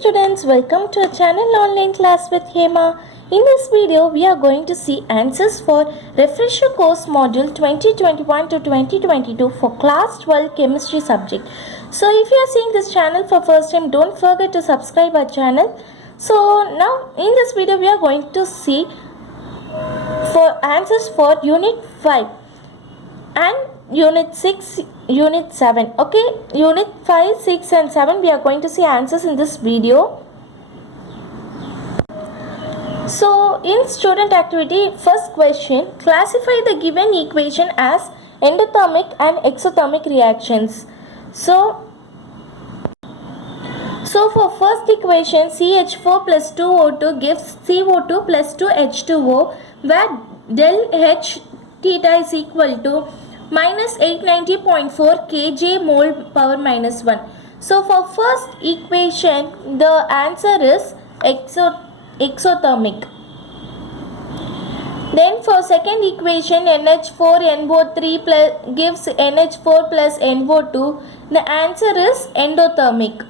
students, welcome to our channel online class with Hema. In this video, we are going to see answers for refresher course module 2021 to 2022 for class 12 chemistry subject. So if you are seeing this channel for first time, don't forget to subscribe our channel. So now in this video, we are going to see for answers for unit 5 and unit 6, unit 7. Okay, unit 5, 6 and 7 we are going to see answers in this video. So in student activity, first question, classify the given equation as endothermic and exothermic reactions. So for first equation, CH4 plus 2O2 gives CO2 plus 2H2O, where del H theta is equal to minus 890.4 kJ mole power minus 1. So for first equation, the answer is exothermic. Then for second equation, NH4NO3 plus gives NH4 plus NO2. The answer is endothermic.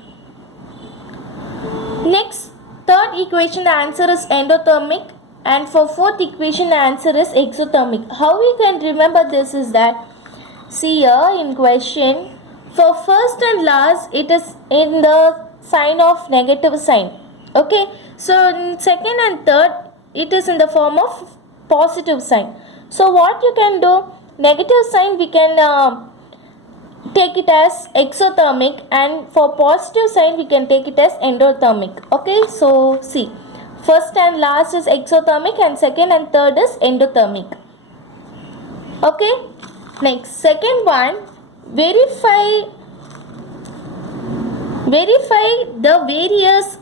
Next, third equation, the answer is endothermic, and for fourth equation, the answer is exothermic. How we can remember this is that, see here in question, for first and last, it is in the sign of negative sign. Okay, so in second and third, it is in the form of positive sign. So what you can do, negative sign we can take it as exothermic, and for positive sign we can take it as endothermic. Okay, so see, first and last is exothermic and second and third is endothermic. Okay, next, second one, verify the various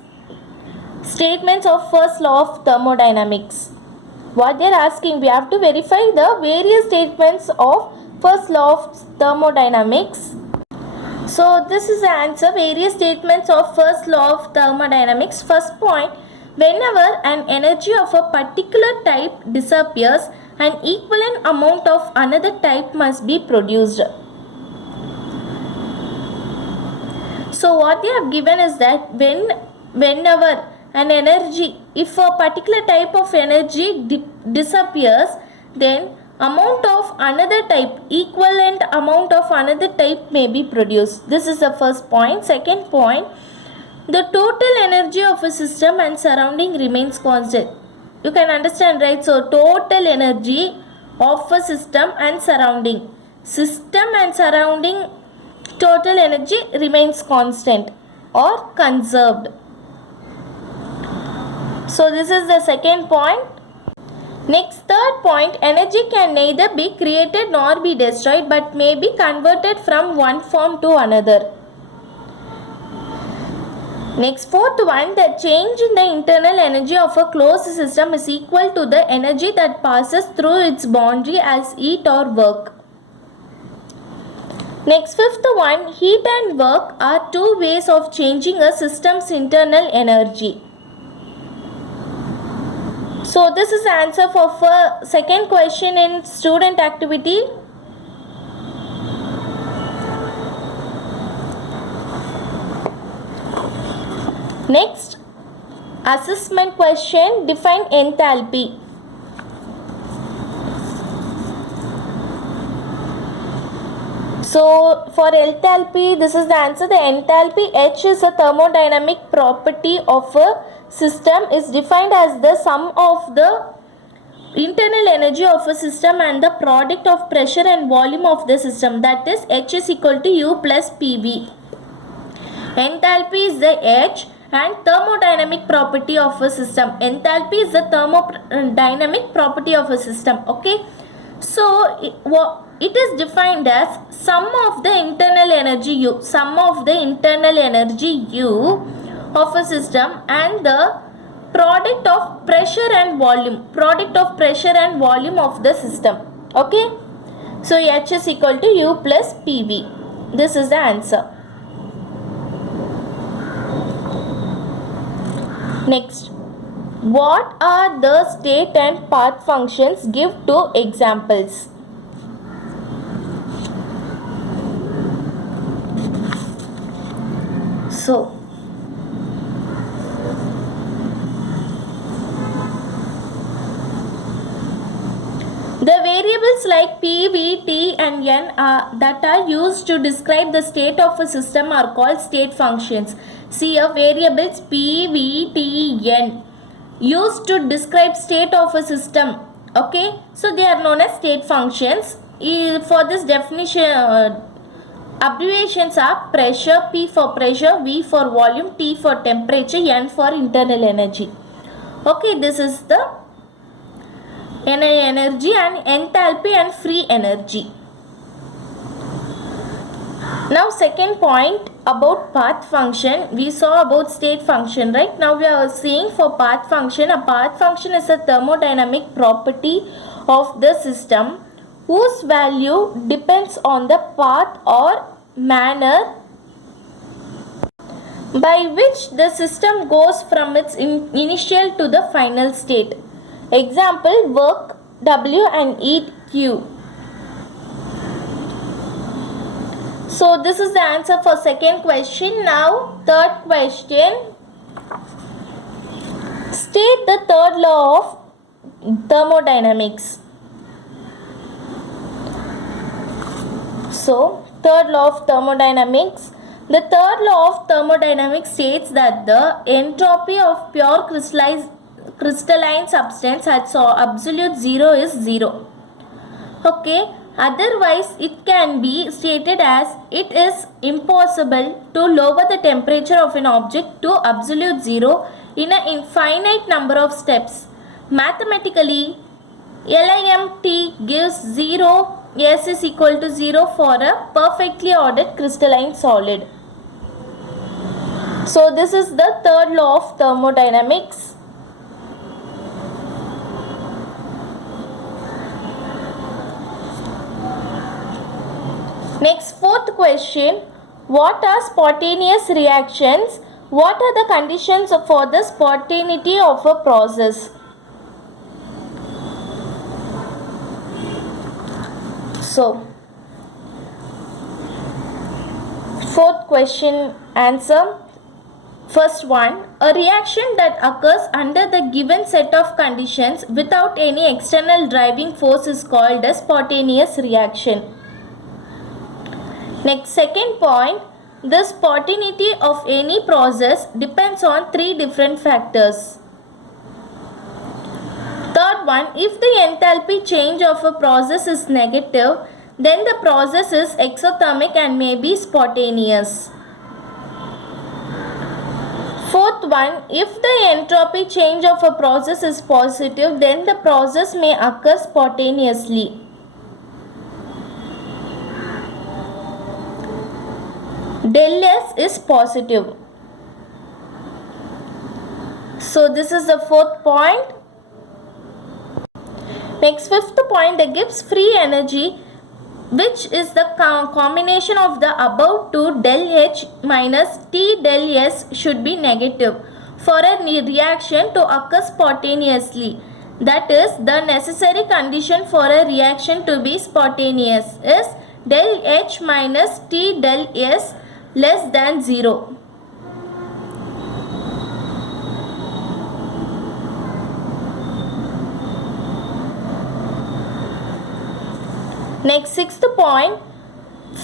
statements of first law of thermodynamics. What they are asking, we have to verify the various statements of first law of thermodynamics. So this is the answer, various statements of first law of thermodynamics. First point, whenever an energy of a particular type disappears, an equivalent amount of another type must be produced. So what they have given is that whenever an energy, if a particular type of energy disappears, then amount of another type, equivalent amount of another type may be produced. This is the first point. Second point, the total energy of a system and surrounding remains constant. You can understand, right? So total energy of a system and surrounding. System and surrounding total energy remains constant or conserved. So this is the second point. Next, third point, energy can neither be created nor be destroyed but may be converted from one form to another. Next, fourth one, the change in the internal energy of a closed system is equal to the energy that passes through its boundary as heat or work. Next, fifth one, heat and work are two ways of changing a system's internal energy. So this is the answer for second question in student activity. Next, assessment question, define enthalpy. So for enthalpy, this is the answer. The enthalpy H is a thermodynamic property of a system, is defined as the sum of the internal energy of a system and the product of pressure and volume of the system, that is H is equal to U plus PV. Enthalpy is the H and thermodynamic property of a system. Enthalpy is the thermodynamic property of a system. Okay, so it is defined as sum of the internal energy U, sum of the internal energy U of a system and the product of pressure and volume, of the system. Okay, so H is equal to U plus PV. This is the answer. Next, what are the state and path functions? Give two examples. So The variables like P, V, T and N that are used to describe the state of a system are called state functions. See, variables P, V, T, N used to describe state of a system. Okay, so they are known as state functions. For this definition, abbreviations are pressure, P for pressure, V for volume, T for temperature, N for internal energy. Okay, this is the energy and enthalpy and free energy. Now second point about path function. We saw about state function, right? Now we are seeing for path function. A path function is a thermodynamic property of the system whose value depends on the path or manner by which the system goes from its initial to the final state. Example, work W and eat Q. So this is the answer for second question. Now third question. State the third law of thermodynamics. So third law of thermodynamics. The third law of thermodynamics states that the entropy of pure crystalline substance at absolute zero is zero. Okay, otherwise it can be stated as it is impossible to lower the temperature of an object to absolute zero in an infinite number of steps. Mathematically, LIMT gives 0, S is equal to 0 for a perfectly ordered crystalline solid. So this is the third law of thermodynamics. Next, fourth question. What are spontaneous reactions? What are the conditions for the spontaneity of a process? So, fourth question answer. First one, a reaction that occurs under the given set of conditions without any external driving force is called a spontaneous reaction. Next, second point, the spontaneity of any process depends on three different factors. Third one, if the enthalpy change of a process is negative, then the process is exothermic and may be spontaneous. Fourth one, if the entropy change of a process is positive, then the process may occur spontaneously. Del S is positive. So this is the fourth point. Next, fifth point, that gives free energy, which is the combination of the above two. Del H minus T del S should be negative for a reaction to occur spontaneously. That is, the necessary condition for a reaction to be spontaneous is del H minus T del S less than 0. Next, sixth point,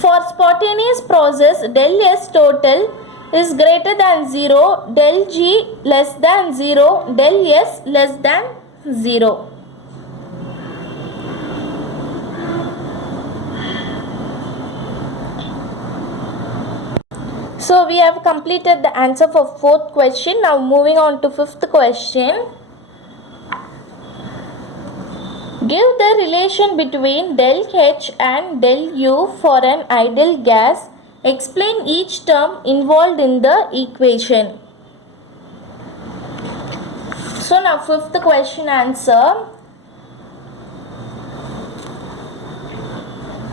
for spontaneous process, del S total is greater than 0, del G less than 0, del S less than 0. So we have completed the answer for fourth question. Now moving on to fifth question. Give the relation between del H and del U for an ideal gas. Explain each term involved in the equation. So now fifth question answer.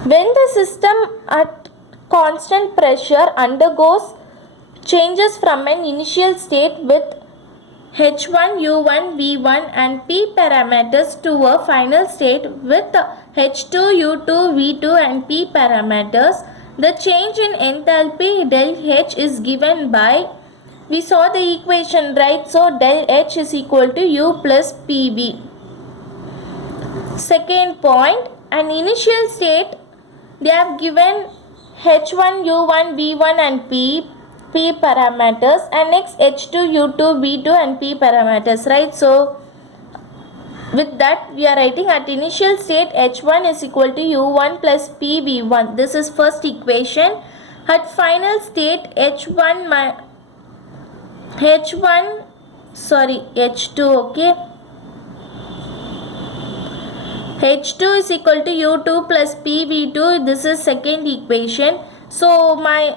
When the system at constant pressure undergoes changes from an initial state with H1, U1, V1 and P parameters to a final state with H2, U2, V2 and P parameters, the change in enthalpy del H is given by, we saw the equation, right? So del H is equal to U plus PV. Second point, an initial state, they have given H1, U1, V1 and P parameters, and next H2, U2, V2 and P parameters, right? So with that we are writing at initial state H1 is equal to U1 plus P V1. This is first equation. At final state H2, okay. H2 is equal to U2 plus PV2. This is second equation. So my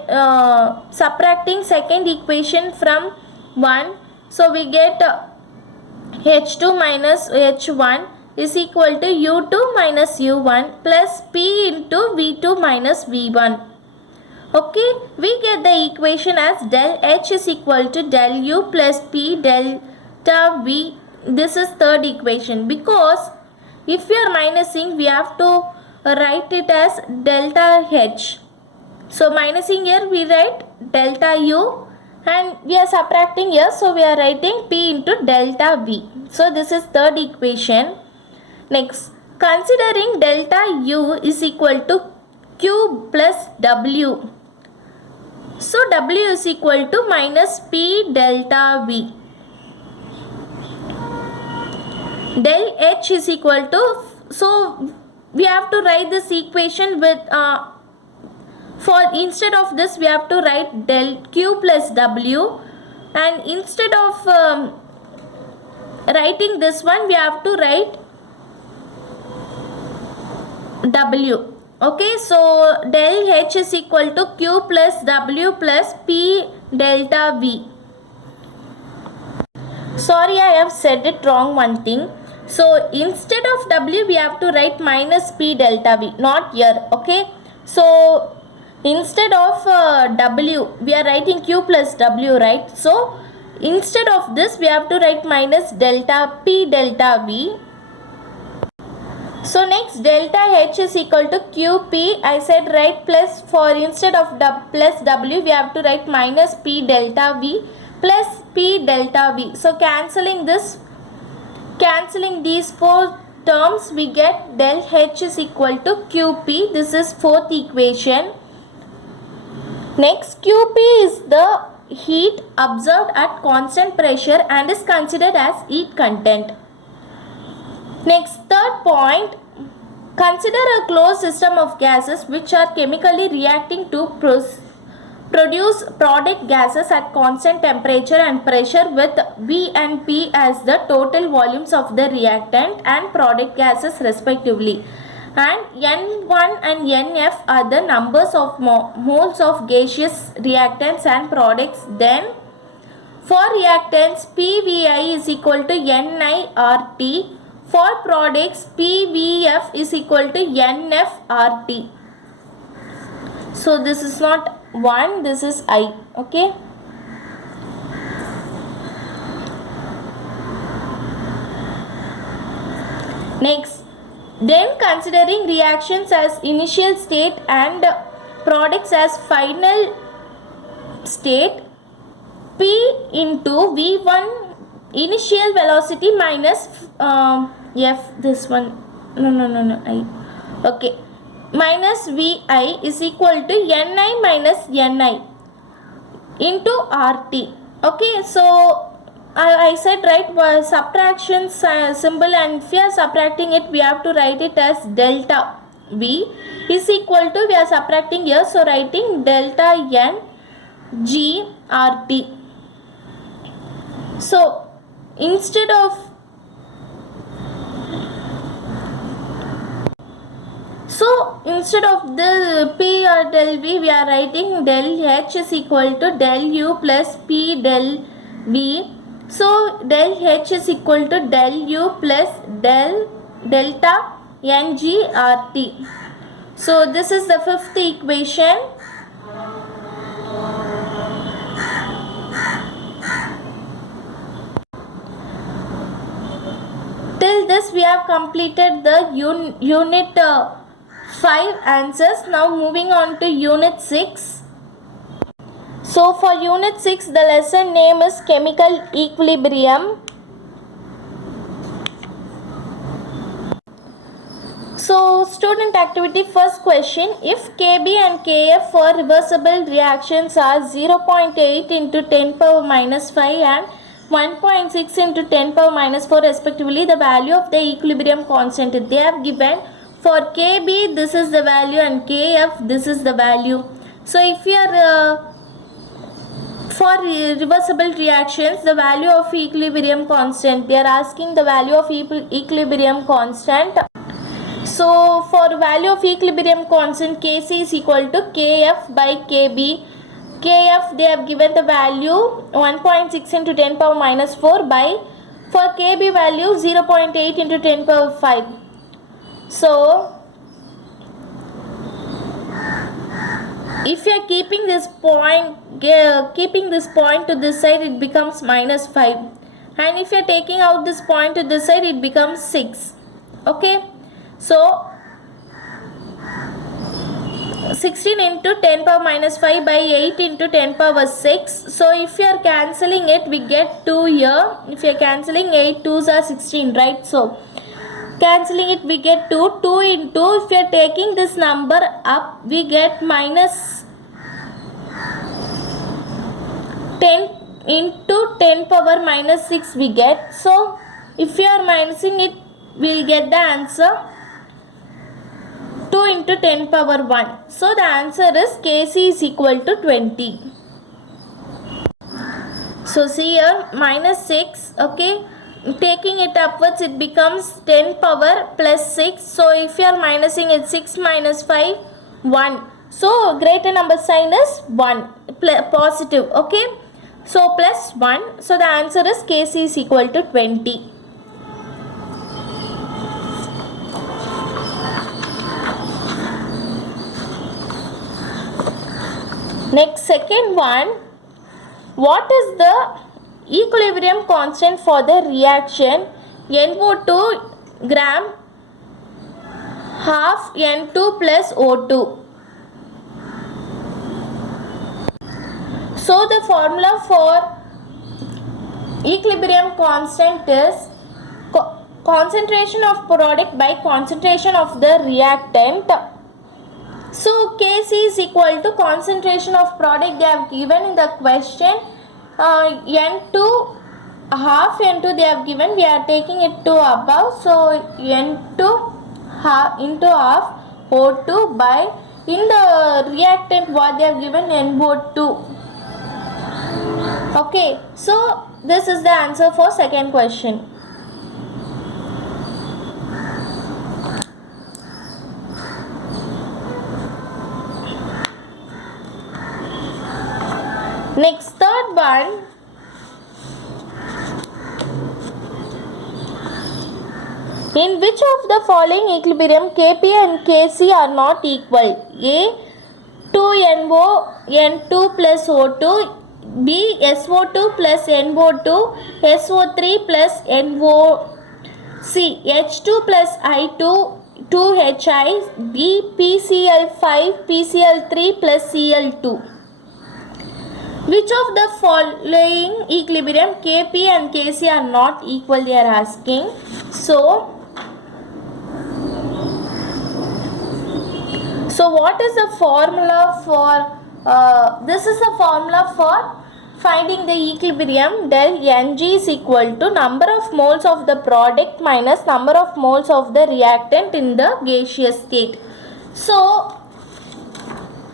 subtracting second equation from 1. So we get H2 minus H1 is equal to U2 minus U1 plus P into V2 minus V1. Okay, we get the equation as del H is equal to del U plus P delta V. This is third equation, because if we are minusing, we have to write it as delta H. So minusing here, we write delta U, and we are subtracting here, so we are writing P into delta V. So this is third equation. Next, considering delta U is equal to Q plus W. So W is equal to minus P delta V. Del H is equal to, so we have to write this equation with instead of this we have to write del Q plus W, and instead of writing this one we have to write W. Okay, so del H is equal to Q plus W plus P delta V. Sorry, I have said it wrong one thing. So instead of W we have to write minus P delta V, not here. Okay, so instead of W we are writing Q plus W, right? So instead of this we have to write minus delta P delta V. So next, delta H is equal to QP. I said write plus, for instead of plus W we have to write minus P delta V plus P delta V. So cancelling these four terms, we get del H is equal to QP. This is fourth equation. Next, QP is the heat observed at constant pressure and is considered as heat content. Next, third point, consider a closed system of gases which are chemically reacting to produce product gases at constant temperature and pressure with V and P as the total volumes of the reactant and product gases respectively, and N1 and NF are the numbers of moles of gaseous reactants and products. Then for reactants, PVI is equal to NIRT. For products, PVF is equal to NFRT. So this is not 1, this is I. Okay. Next, then considering reactions as initial state and products as final state, P into V1 initial velocity minus F, this one, I, okay, minus Vi is equal to Ni minus Ni into RT. Okay, so I said right, subtraction symbol, and if we are subtracting it we have to write it as delta V is equal to, we are subtracting here, so writing delta N G RT. So instead of the P or del V, we are writing del H is equal to del U plus P del V. So del H is equal to del U plus delta NGRT. So this is the fifth equation. Till this we have completed the unit 5 answers. Now moving on to unit 6. So for unit 6 the lesson name is chemical equilibrium. So student activity first question, if Kb and Kf for reversible reactions are 0.8 into 10 power minus 5 and 1.6 into 10 power minus 4 respectively, the value of the equilibrium constant they have given. For Kb this is the value and Kf this is the value. So if you are for reversible reactions, the value of equilibrium constant, they are asking the value of equilibrium constant. So for value of equilibrium constant, Kc is equal to Kf by Kb. Kf they have given the value 1.6 into 10 power minus 4 by, for Kb value 0.8 into 10 power 5. So if you are keeping this point to this side, it becomes minus 5, and if you are taking out this point to this side, it becomes 6. Okay, so 16 into 10 power minus 5 by 8 into 10 power 6. So if you are cancelling it, we get 2 here. If you are cancelling 8 2s are 16, right? So cancelling it, we get 2. 2 into, if you are taking this number up, we get minus 10 into 10 power minus 6 we get. So if you are minusing it, we will get the answer 2 into 10 power 1. So the answer is Kc is equal to 20. So see here, minus 6, okay, taking it upwards, it becomes 10 power plus 6. So if you are minusing it, 6 minus 5, 1. So greater number sign is 1, positive, okay. So plus 1. So the answer is Kc is equal to 20. Next, second one, what is the equilibrium constant for the reaction NO2 gram half N2 plus O2? So the formula for equilibrium constant is concentration of product by concentration of the reactant. So Kc is equal to concentration of product they have given in the question. N2 half N2 they have given, we are taking it to above. So N2 half into half O2 by, in the reactant what they have given, NO2. Okay, so this is the answer for second question. Next, third one, in which of the following equilibrium Kp and Kc are not equal? A 2NO N2 plus O2, B SO2 plus NO2, SO3 plus NO, C H2 plus I2 2HI, D PCl5 PCl3 plus Cl2. Which of the following equilibrium Kp and Kc are not equal, they are asking. So what is the formula for, this is the formula for finding the equilibrium. Del Ng is equal to number of moles of the product minus number of moles of the reactant in the gaseous state. So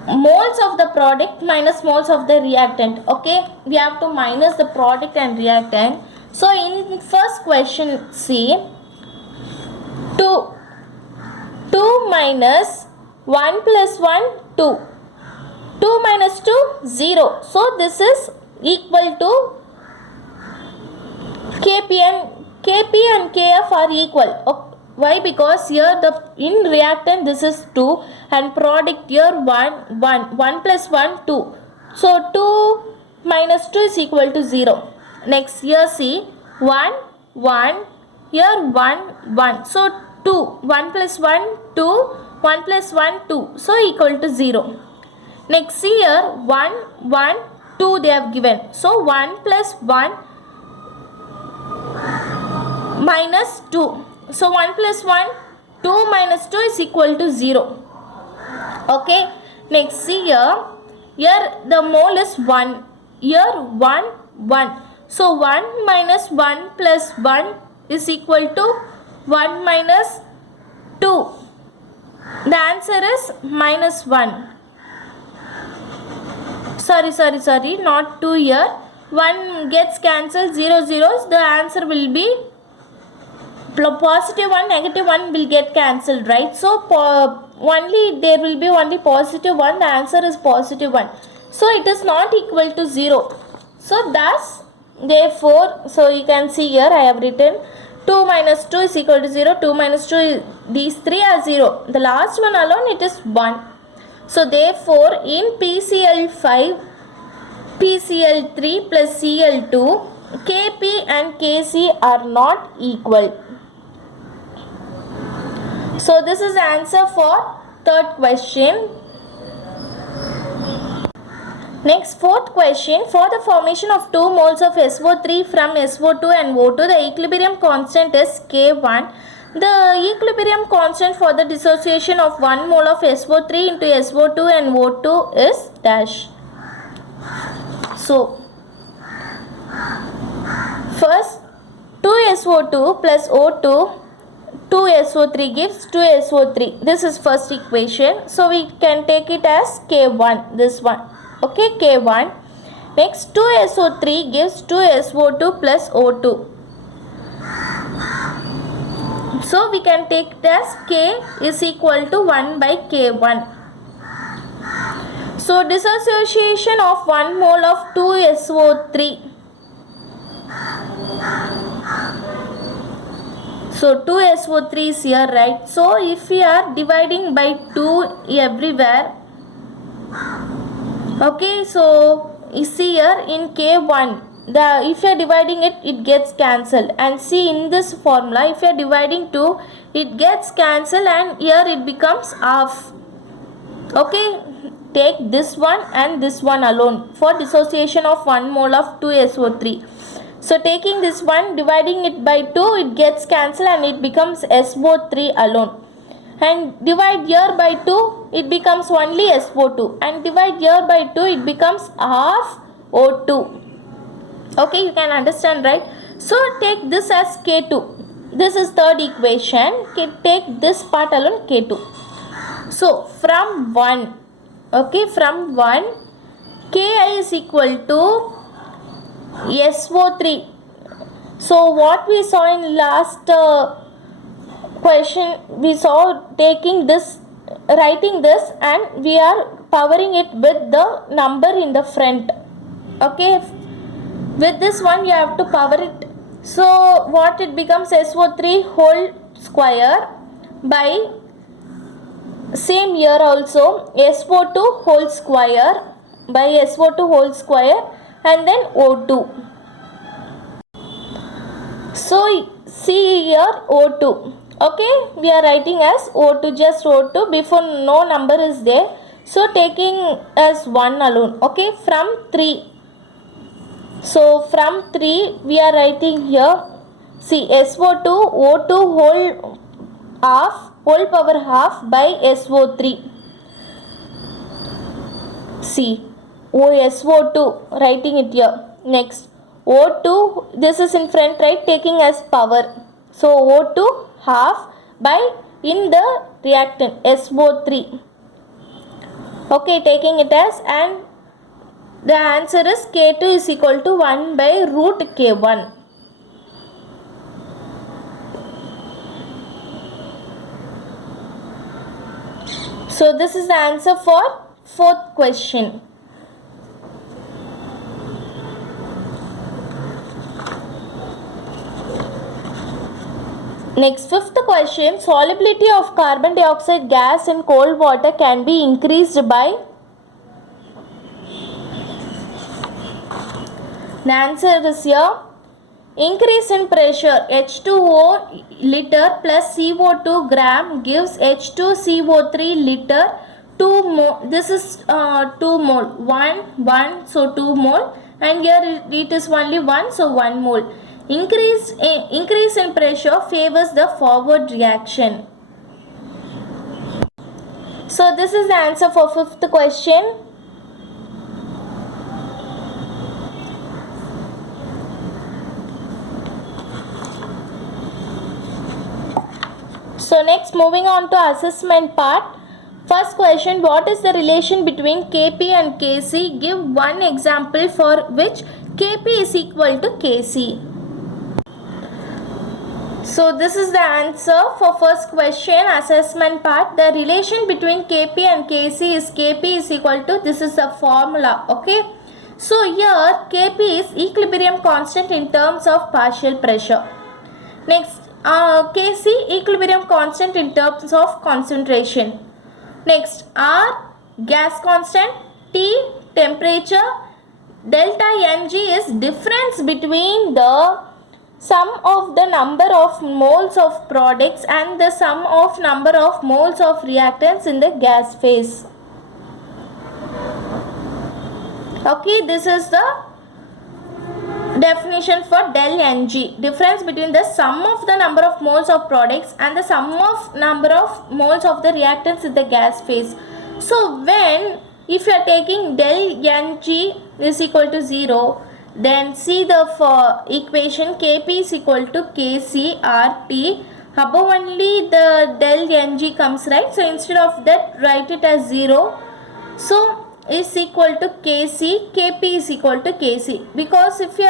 moles of the product minus moles of the reactant, okay, we have to minus the product and reactant. So in first question, see, 2 minus 1 plus 1 2, 2 minus 2 0. So this is equal to Kp and Kf are equal. Okay. Why? Because here the in reactant this is 2 and product here 1 plus 1 2. So 2 minus 2 is equal to 0. Next here see 1 1, here 1 1. So 2, 1 plus 1 2, 1 plus 1 2. So equal to 0. Next see here 1 1 2 they have given. So 1 plus 1 minus 2. So 1 plus 1 2 minus 2 is equal to 0. Okay, next see here the mole is 1, here 1, 1. So 1 minus 1 plus 1 is equal to 1 minus 2. The answer is minus 1. Sorry, not 2 here. 1 gets cancelled, 0 zeros. The answer will be positive 1, negative 1 will get cancelled, right? So there will be only positive 1. The answer is positive 1. So it is not equal to 0. So thus, therefore, so you can see here I have written 2 minus 2 is equal to 0. 2 minus 2, these 3 are 0. The last one alone, it is 1. So therefore, in PCl5, PCl3 plus Cl2, Kp and Kc are not equal. So this is the answer for third question. Next, fourth question. For the formation of 2 moles of SO3 from SO2 and O2, the equilibrium constant is K1. The equilibrium constant for the dissociation of 1 mole of SO3 into SO2 and O2 is dash. So, first 2SO2 plus O2, 2SO3 gives 2SO3. This is first equation. So, we can take it as K1, this one. Okay, K1. Next, 2SO3 gives 2SO2 plus O2. So, we can take it as K is equal to 1 by K1. So, dissociation of 1 mole of 2SO3. So, 2SO3 is here, right? So, if we are dividing by 2 everywhere, okay, so you see here in K1, if you are dividing it, it gets cancelled. And see in this formula, if you are dividing 2, it gets cancelled and here it becomes half. Okay, take this one and this one alone for dissociation of 1 mole of 2SO3. So taking this one, dividing it by 2, it gets cancelled and it becomes SO3 alone. And divide here by 2, it becomes only SO2. And divide here by 2, it becomes half O2. Okay, you can understand, right? So take this as K2. This is third equation. Take this part alone, K2. So from 1, okay, from 1, Ki is equal to SO3. So what we saw in last question, we saw taking this, writing this, and we are powering it with the number in the front. Okay, with this one you have to power it. So what it becomes, SO3 whole square by, same here also, SO2 whole square by SO2 whole square and then O2. So see here O2. Okay, we are writing as O2, just O2, before no number is there. So taking as 1 alone. Okay, from 3. So from 3 we are writing here, see SO2 O2 whole half, whole power half by SO3. See SO2, writing it here. Next O2, this is in front, right, taking as power. So O2 half by, in the reactant, SO3. Okay, taking it as, and the answer is K2 is equal to 1 by root K1. So this is the answer for fourth question. Next, fifth question. Solubility of carbon dioxide gas in cold water can be increased by. The answer is here. Increase in pressure, H2O liter plus CO2 gram gives H2CO3 liter 2 mole. This is 2 mole. 1, so 2 mole. And here it is only 1, so 1 mole. Increase in pressure favors the forward reaction. So this is the answer for fifth question. So next, moving on to assessment part. First question, what is the relation between Kp and Kc? Give one example for which Kp is equal to Kc. So this is the answer for first question, assessment part. The relation between Kp and Kc is Kp is equal to, this is a formula, okay. So here Kp is equilibrium constant in terms of partial pressure. Next, Kc equilibrium constant in terms of concentration. Next, R gas constant, T temperature, delta Ng is difference between the sum of the number of moles of products and the sum of number of moles of reactants in the gas phase. Okay, this is the definition for del Ng, difference between the sum of the number of moles of products and the sum of number of moles of the reactants in the gas phase. So when, if you are taking del Ng is equal to 0, then see the equation Kp is equal to Kc RT. Above only the del Ng comes, right? So instead of that, write it as 0. So is equal to Kc, Kp is equal to Kc, because if you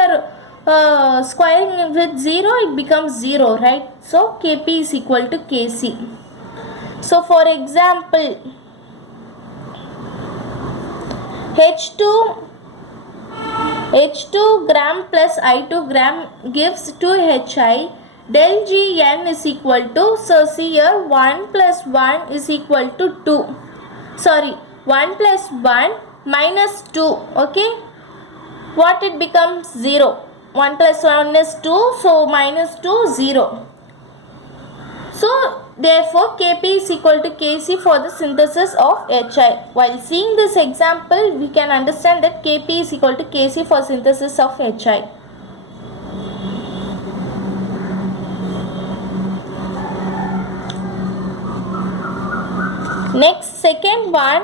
are squaring with 0, it becomes 0, right? So Kp is equal to Kc. So for example, H2 gram plus I2 gram gives 2Hi. Del Gn is equal to, so see here 1 plus 1 is equal to 2. Sorry, 1 plus 1 minus 2, okay. What it becomes? 0. 1 plus 1 is 2, so minus 2, 0. So therefore Kp is equal to Kc for the synthesis of Hi. While seeing this example, we can understand that Kp is equal to Kc for synthesis of Hi. Next, second one,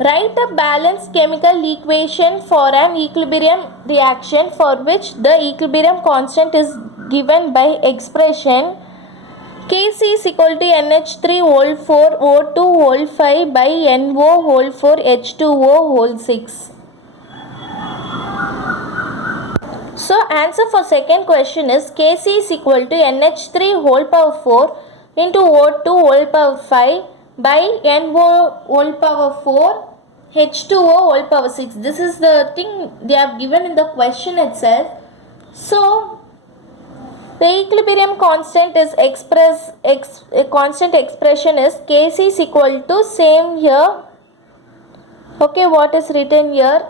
write a balanced chemical equation for an equilibrium reaction for which the equilibrium constant is given by expression Kc is equal to NH3 whole 4 O2 whole 5 by NO whole 4 H2O whole 6. So answer for second question is Kc is equal to NH3 whole power 4 into O2 whole power 5 by NO whole power 4 H2O whole power 6. This is the thing they have given in the question itself. So the equilibrium constant is constant expression is Kc is equal to, same here, okay, what is written here.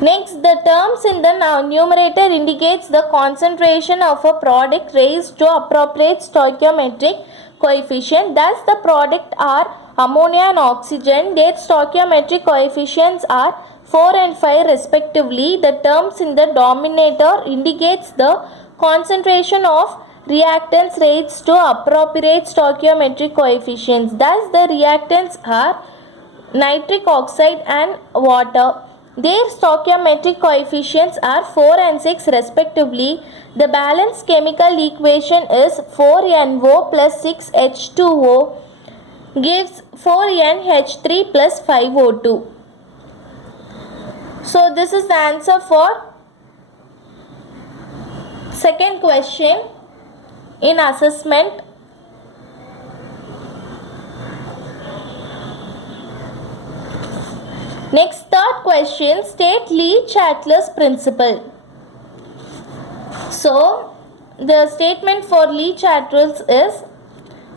Next, the terms in the numerator indicates the concentration of a product raised to appropriate stoichiometric coefficient. Thus, the product are ammonia and oxygen. Their stoichiometric coefficients are 4 and 5 respectively. The terms in the denominator indicates the concentration of reactants raised to appropriate stoichiometric coefficients. Thus, the reactants are nitric oxide and water. Their stoichiometric coefficients are 4 and 6 respectively. The balanced chemical equation is 4NO plus 6H2O gives 4NH3 plus 5O2. So this is the answer for second question in assessment. Next, third question, state Lee-Chatter's principle. So the statement for Lee-Chatter's is,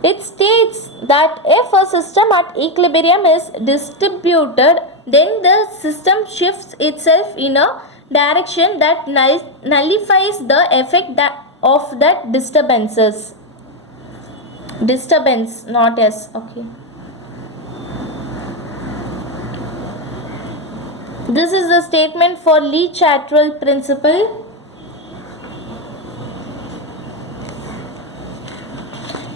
it states that if a system at equilibrium is distributed, then the system shifts itself in a direction that nullifies the effect of that disturbance, not S, okay. This is the statement for Lee-Chatter's principle.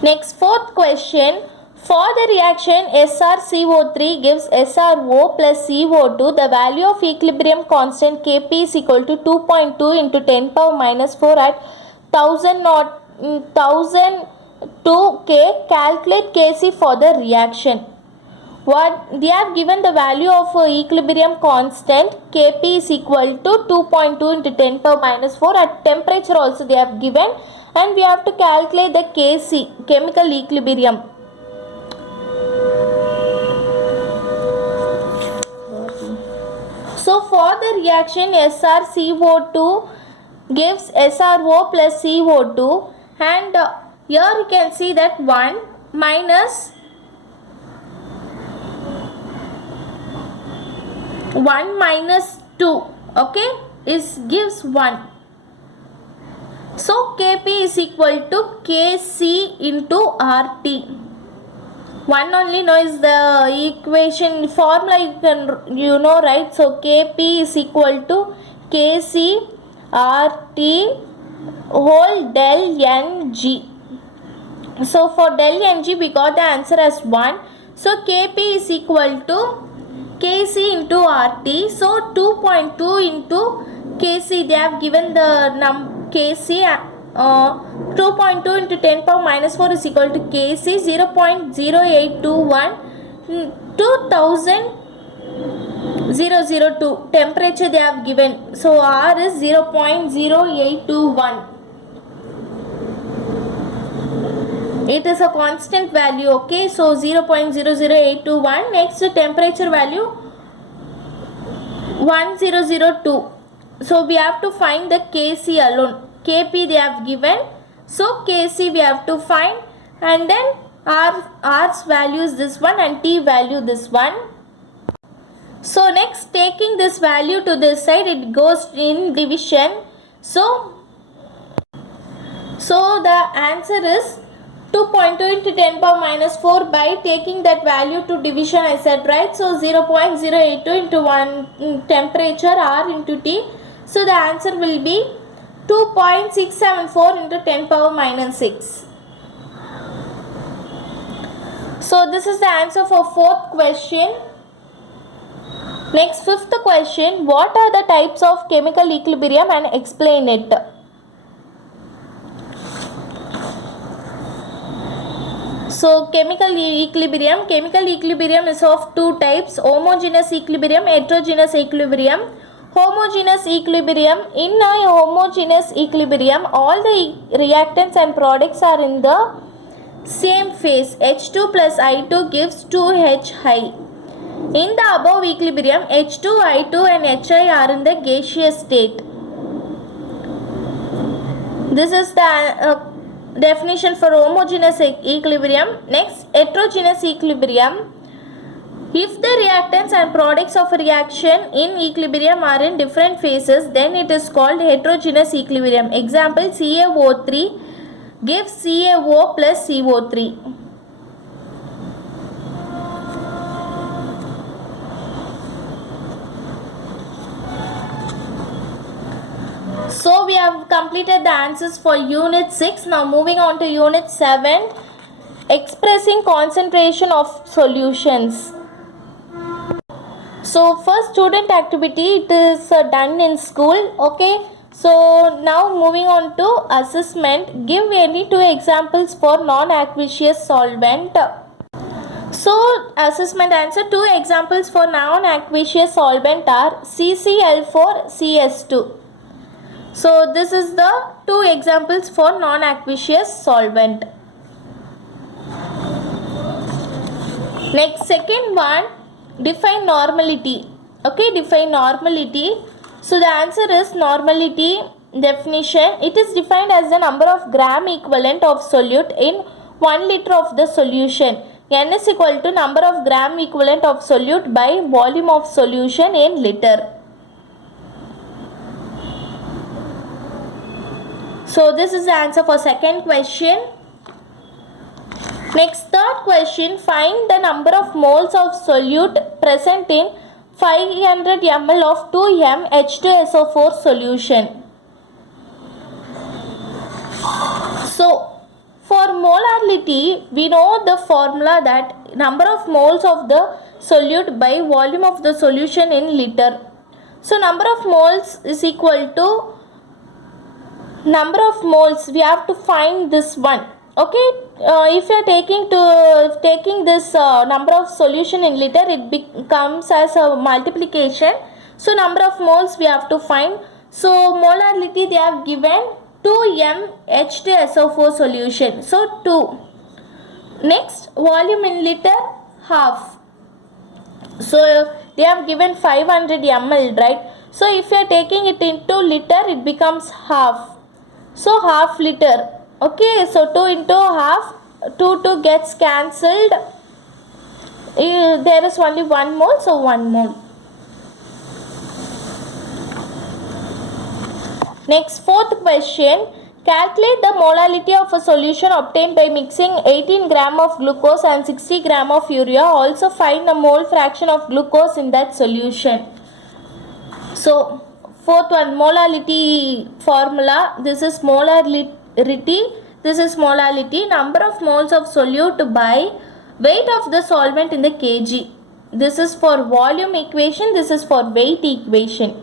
Next, fourth question. For the reaction SrCO3 gives SrO plus CO2, the value of equilibrium constant Kp is equal to 2.2 into 10 power minus 4 at 1002 K. Calculate Kc for the reaction. What they have given the value of equilibrium constant Kp is equal to 2.2 into 10 power minus 4. At temperature also they have given, and we have to calculate the Kc, chemical equilibrium. So for the reaction SrCO2 gives SrO plus CO2, and here you can see that 1 minus 2, okay, gives 1. So Kp is equal to Kc into RT. 1 only is the equation formula, you know, right? So Kp is equal to Kc RT whole del Ng. So for del Ng we got the answer as 1. So Kp is equal to Kc into RT. So 2.2 into Kc, they have given the Kc 2.2 into 10 power minus 4 is equal to Kc 0.0821 2002. Temperature they have given. So R is 0.0821. It is a constant value, okay. So 0.00821. Next, temperature value 1002. So we have to find the Kc alone. Kp they have given, so Kc we have to find, and then R's value is this one and T value this one. So next, taking this value to this side, it goes in division. So the answer is 2.2 into 10 power minus 4 by taking that value to division, I said, right? So 0.082 into 1 temperature R into T. So the answer will be 2.674 into 10 power minus 6. So this is the answer for fourth question. Next, fifth question. What are the types of chemical equilibrium and explain it? So chemical equilibrium is of two types: homogeneous equilibrium, heterogeneous equilibrium. Homogeneous equilibrium, in a homogeneous equilibrium, all the reactants and products are in the same phase. H2 plus I2 gives 2H high. In the above equilibrium, H2, I2 and Hi are in the gaseous state. This is the definition for homogeneous equilibrium. Next, heterogeneous equilibrium. If the reactants and products of a reaction in equilibrium are in different phases, then it is called heterogeneous equilibrium. Example, CaO3 gives CaO plus CO3. So we have completed the answers for unit 6. Now moving on to unit 7, expressing concentration of solutions. So first student activity, it is done in school, okay. So now moving on to assessment. Give any two examples for non-aqueous solvent. So assessment answer, two examples for non-aqueous solvent are CCl4, CS2. So this is the two examples for non-aqueous solvent. Next, second one, define normality. Okay, define normality. So the answer is normality definition. It is defined as the number of gram equivalent of solute in 1 liter of the solution. N is equal to number of gram equivalent of solute by volume of solution in liter. So this is the answer for second question. Next, third question, find the number of moles of solute present in 500 ml of 2M H2SO4 solution. So for molality, we know the formula that number of moles of the solute by volume of the solution in liter. So number of moles is equal to number of moles. We have to find this one. Okay, if you are taking this number of solution in liter, it becomes as a multiplication. So number of moles we have to find. So molality they have given 2m H2SO4 solution. So 2. Next, volume in liter half. So they have given 500 ml, right? So if you are taking it into liter, it becomes half. So half liter. Okay, so 2 into half, 2 gets cancelled. There is only 1 mole, so 1 mole. Next, fourth question. Calculate the molality of a solution obtained by mixing 18 gram of glucose and 60 gram of urea. Also find the mole fraction of glucose in that solution. So, fourth one, molality formula. This is molarity. This is molality. Number of moles of solute by weight of the solvent in the kg. This is for volume equation. This is for weight equation.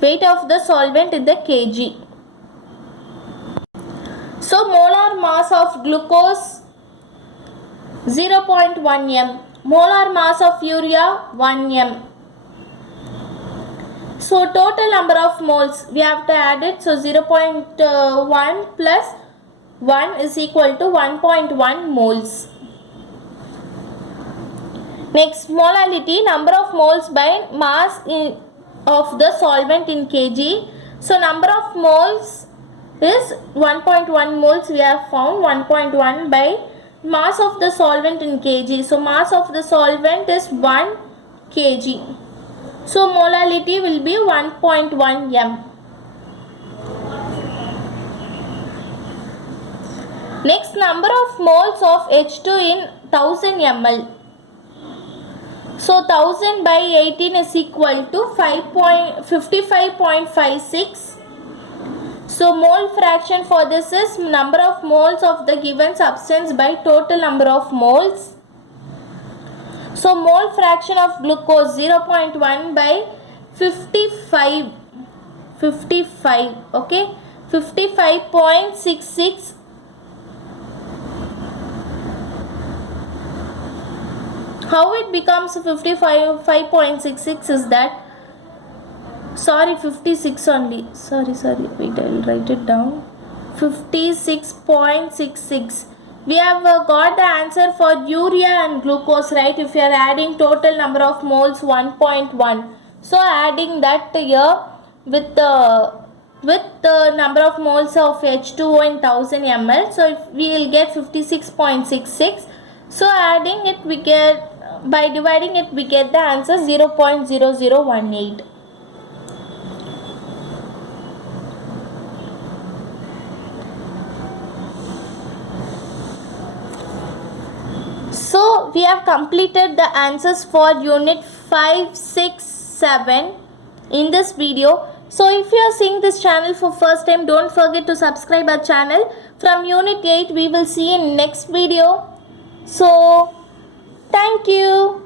Weight of the solvent in the kg. So, molar mass of glucose 0.1 m. Molar mass of urea 1 m. So total number of moles we have to add it. So 0.1 plus 1 is equal to 1.1 moles. Next, molality, number of moles by mass of the solvent in kg. So number of moles is 1.1 moles we have found. 1.1 by mass of the solvent in kg. So mass of the solvent is 1 kg. So molality will be 1.1 m. Next, number of moles of H2 in 1000 ml. So 1000 by 18 is equal to 55.56. So mole fraction for this is number of moles of the given substance by total number of moles. So mole fraction of glucose 0.1 by 55. Okay, 55.66. How it becomes 55.66 is that, sorry, 56 only. Sorry, wait, I will write it down. 56.66. We have got the answer for urea and glucose, right? If you are adding total number of moles 1.1. So adding that here with the number of moles of H2O in 1000 ml. So we will get 56.66. So adding it we get, by dividing it we get the answer 0.0018. So we have completed the answers for unit 5, 6, 7 in this video. So if you are seeing this channel for first time, don't forget to subscribe our channel. From unit 8 we will see in next video. So thank you.